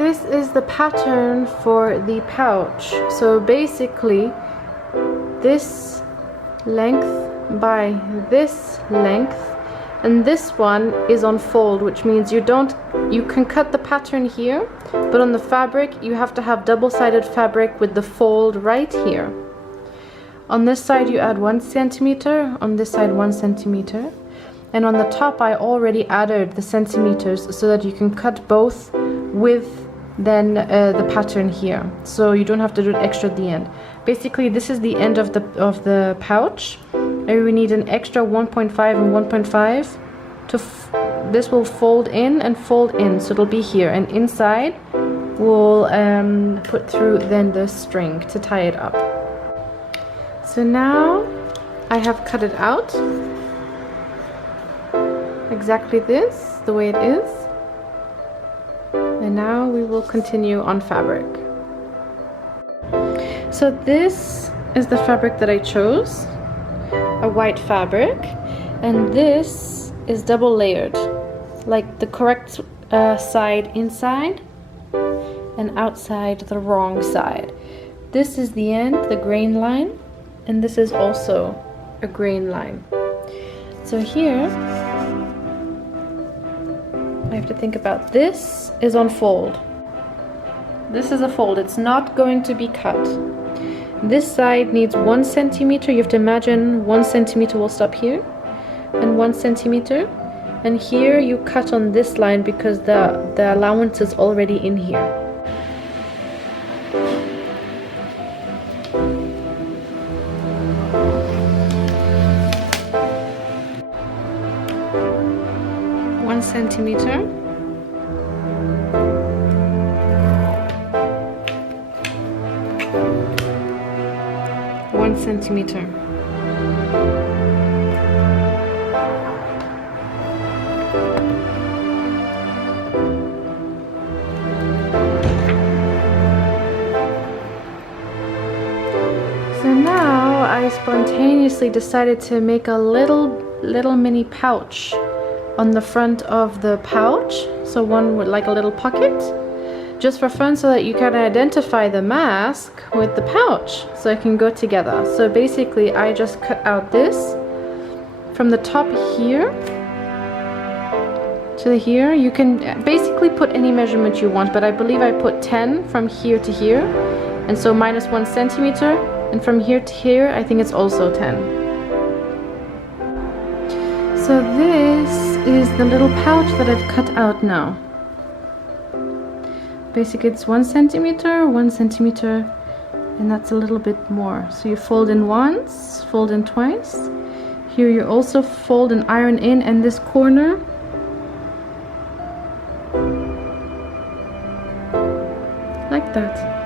this is the pattern for the pouch. So basically this length by this length, and this one is on fold, which means you can cut the pattern here, but on the fabric you have to have double-sided fabric with the fold right here. On this side you add 1 centimeter, on this side 1 centimeter, and on the top I already added the centimeters so that you can cut both with then the pattern here, so you don't have to do it extra at the end. Basically this is the end of the pouch, and we need an extra 1.5 and 1.5 to this will fold in and fold in, so it'll be here, and inside we'll put through then the string to tie it up. So now I have cut it out exactly this, the way it is. And now we will continue on fabric. So this is the fabric that I chose, a white fabric, and this is double layered, like the correct side inside and outside the wrong side. This is the end, the grain line, and this is also a grain line. So here I have to think about this is on fold. This is a fold, it's not going to be cut. This side needs 1 centimeter. You have to imagine 1 centimeter will stop here and 1 centimeter, and here you cut on this line because the allowance is already in here. Centimeter, 1 centimeter. So now I spontaneously decided to make a little mini pouch on the front of the pouch, so one with like a little pocket, just for fun, so that you can identify the mask with the pouch, so it can go together. So basically I just cut out this from the top here to here. You can basically put any measurement you want, but I believe I put 10 from here to here, and so minus 1 centimeter, and from here to here I think it's also 10. So this is the little pouch that I've cut out now. Basically it's 1 centimeter, 1 centimeter, and that's a little bit more. So you fold in once, fold in twice. Here you also fold and iron in, and this corner like that.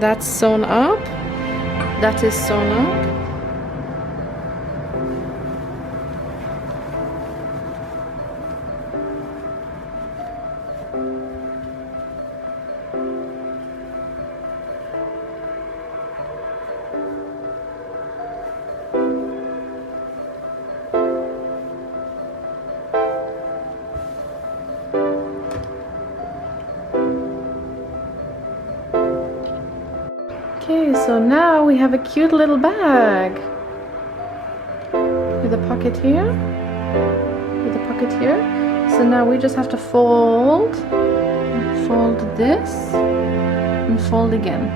That's sewn up. That is sewn up. So now we have a cute little bag with a pocket here, with a pocket here. So now we just have to fold this and fold again.